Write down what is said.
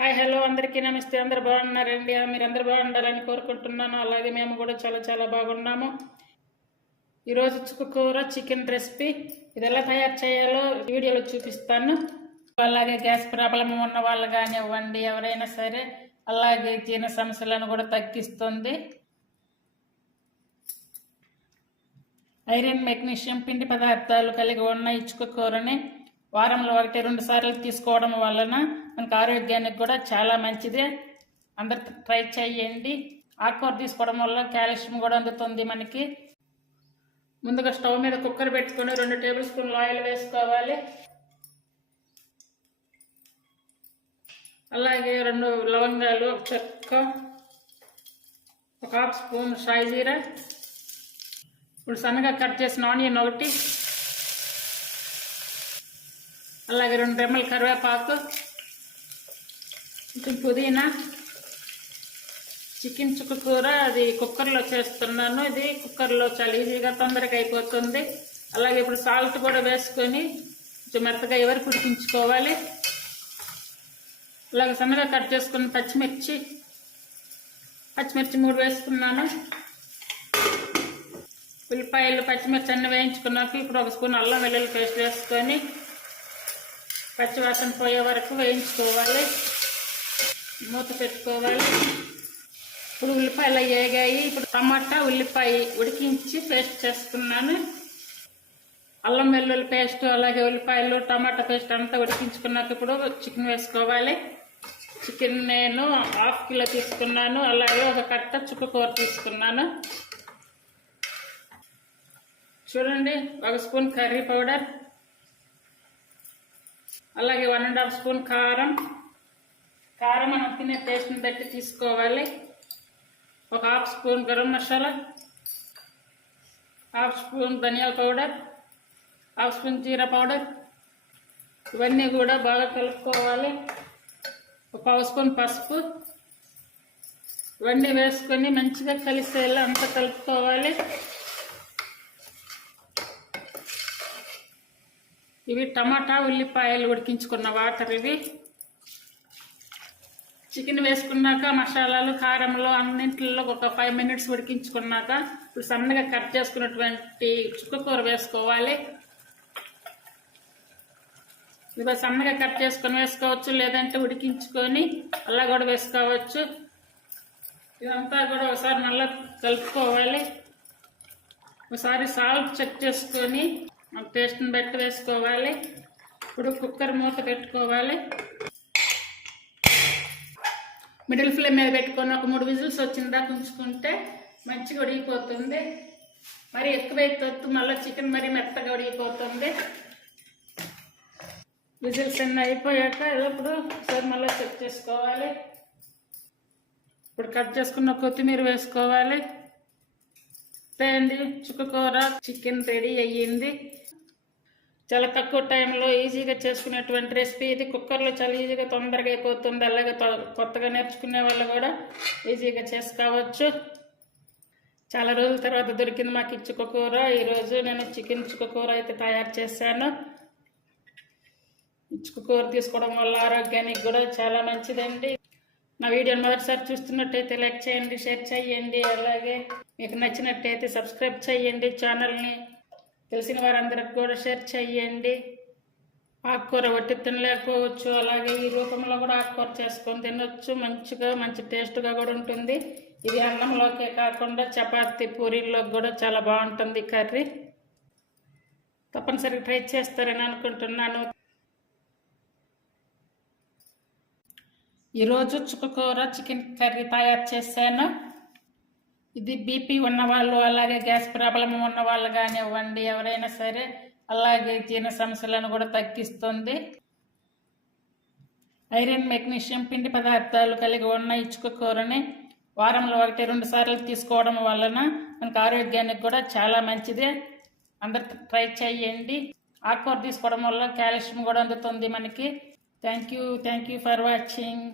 Hi hello అందరికీ నమస్తే. అందరు బాగున్నారండి? మీరు అందరు బాగుండాలని కోరుకుంటున్నాను. అలాగే మేము కూడా చాలా బాగున్నాము. ఈరోజు చుక్కకూర చికెన్ రెసిపీ ఇది ఎలా తయారు చేయాలో వీడియోలో చూపిస్తాను. అలాగే గ్యాస్ ప్రాబ్లం ఉన్న వాళ్ళు కానివ్వండి, ఎవరైనా సరే, అలాగే జీర్ణ సమస్యలను కూడా తగ్గిస్తుంది. ఐరన్, మెగ్నీషియం పిండి పదార్థాలు కలిగి ఉన్న ఈ చుక్కకూరని వారంలో 1-2 సార్లు తీసుకోవడం వలన మనకు ఆరోగ్యానికి కూడా చాలా మంచిది. అందరు ట్రై చేయండి. ఆకుకూర తీసుకోవడం వల్ల కాల్షియం కూడా అందుతుంది మనకి. ముందుగా స్టవ్ మీద కుక్కర్ పెట్టుకొని 2 టేబుల్ స్పూన్లు ఆయిల్ వేసుకోవాలి. అలాగే 2 లవంగాలు, 1 చెక్క, 1/2 స్పూన్ షాయి జీరా, ఇప్పుడు సన్నగా కట్ చేసిన ఆనియన్ 1, అలాగే 2 రెమ్మల కరివేపాకు, కొంచెం పుదీనా. చికెన్ చుక్కకూర అది కుక్కర్లో చేస్తున్నాను. ఇది కుక్కర్లో చాలా ఈజీగా తొందరగా అయిపోతుంది. అలాగే ఇప్పుడు సాల్ట్ కూడా వేసుకొని కొంచెం మెత్తగా ఎవరికి ఉడికించుకోవాలి. అలాగే సన్నగా కట్ చేసుకున్న పచ్చిమిర్చి 3 వేసుకున్నాను. ఉల్లిపాయలు, పచ్చిమిర్చి అన్నీ వేయించుకున్నాక ఇప్పుడు 1 స్పూన్ అల్లం వెల్లుల్లి పేస్ట్ వేసుకొని పచ్చివాసన పోయే వరకు వేయించుకోవాలి. మూత పెట్టుకోవాలి. ఇప్పుడు ఉల్లిపాయలు వేగాయి. ఇప్పుడు టమాటా, ఉల్లిపాయ ఉడికించి పేస్ట్ చేసుకున్నాను. అల్లం వెల్లుల్లి పేస్ట్, అలాగే ఉల్లిపాయలు, టమాటా పేస్ట్ అంతా ఉడికించుకున్నాక ఇప్పుడు చికెన్ వేసుకోవాలి. చికెన్ నేను 1/2 కిలో తీసుకున్నాను. అలాగే 1 కట్ట చుక్కకూర తీసుకున్నాను. చూడండి, 1 స్పూన్ కర్రీ పౌడర్, అలాగే 1.5 స్పూన్ కారం మనం తినే టేస్ట్ని బట్టి తీసుకోవాలి. 1/2 స్పూన్ గరం మసాలా, 1/2 స్పూన్ ధనియాల పౌడర్, 1/2 స్పూన్ జీరా పౌడర్. ఇవన్నీ కూడా బాగా కలుపుకోవాలి. 1/2 స్పూన్ పసుపు. ఇవన్నీ వేసుకొని మంచిగా కలిసేలా అంతా కలుపుకోవాలి. ఇవి టమాటా, ఉల్లిపాయలు ఉడికించుకున్న వాటర్. ఇవి చికెన్ వేసుకున్నాక మసాలాలు, కారంలో అన్నింటిలో ఒక 5 మినిట్స్ ఉడికించుకున్నాక ఇప్పుడు సన్నగా కట్ చేసుకున్నటువంటి చుక్కకూర వేసుకోవాలి. ఇవి సన్నగా కట్ చేసుకొని వేసుకోవచ్చు, లేదంటే ఉడికించుకొని అలా కూడా వేసుకోవచ్చు. ఇదంతా కూడా ఒకసారి మళ్ళీ కలుపుకోవాలి. ఒకసారి సాల్ట్ చెక్ చేసుకొని టేస్ట్ని బట్టి వేసుకోవాలి. ఇప్పుడు కుక్కర్ మూత పెట్టుకోవాలి. మిడిల్ ఫ్లేమ్ మీద పెట్టుకొని ఒక 3 విజిల్స్ వచ్చిందాక ఉంచుకుంటే మంచిగా ఉడికిపోతుంది. మరి ఎక్కువైపోతూ మళ్ళీ చికెన్ మరీ మెత్తగా ఉడికిపోతుంది. విజిల్స్ అన్నీ అయిపోయాక ఇప్పుడు ఒకసారి మళ్ళీ చెక్ చేసుకోవాలి. ఇప్పుడు కట్ చేసుకున్న కొత్తిమీర వేసుకోవాలి. అండి, చుక్కకూర చికెన్ రెడీ అయ్యింది. చాలా తక్కువ టైంలో ఈజీగా చేసుకునేటువంటి రెసిపీ ఇది. కుక్కర్లో చాలా ఈజీగా తొందరగా అయిపోతుంది. అలాగే కొత్తగా నేర్చుకునే వాళ్ళు కూడా ఈజీగా చేసుకోవచ్చు. చాలా రోజుల తర్వాత దొరికింది మాకు ఈ చుక్కకూర. ఈరోజు నేను చికెన్ చుక్కకూర అయితే తయారు చేశాను. చుక్కకూర తీసుకోవడం వల్ల ఆరోగ్యానికి కూడా చాలా మంచిదండి. నా వీడియోని మొదటిసారి చూస్తున్నట్టయితే లైక్ చేయండి, షేర్ చేయండి. అలాగే మీకు నచ్చినట్టయితే సబ్స్క్రైబ్ చేయండి ఛానల్ని. తెలిసిన వారందరికి కూడా షేర్ చేయండి. ఆకుకూర వట్టి తినలేకపోవచ్చు, అలాగే ఈ రూపంలో కూడా ఆకుకూర చేసుకొని తినొచ్చు. మంచి టేస్ట్గా కూడా ఉంటుంది. ఇది అన్నంలోకే కాకుండా చపాతీ, పూరీల్లోకి కూడా చాలా బాగుంటుంది కర్రీ. తప్పనిసరిగా ట్రై చేస్తారని అనుకుంటున్నాను. ఈరోజు చుక్కకూర చికెన్ కర్రీ తయారు చేశాను. ఇది బీపీ ఉన్నవాళ్ళు, అలాగే గ్యాస్ ప్రాబ్లం ఉన్న వాళ్ళు కానివ్వండి, ఎవరైనా సరే, అలాగే జీర్ణ సమస్యలను కూడా తగ్గిస్తుంది. ఐరన్, మెగ్నీషియం పిండి పదార్థాలు కలిగి ఉన్న ఈ చుక్కకూరని వారంలో 1-2 సార్లు తీసుకోవడం వలన మనకు ఆరోగ్యానికి కూడా చాలా మంచిది. అందరు ట్రై చేయండి. ఆకుకూర తీసుకోవడం వల్ల కాల్షియం కూడా అందుతుంది మనకి. Thank you for watching.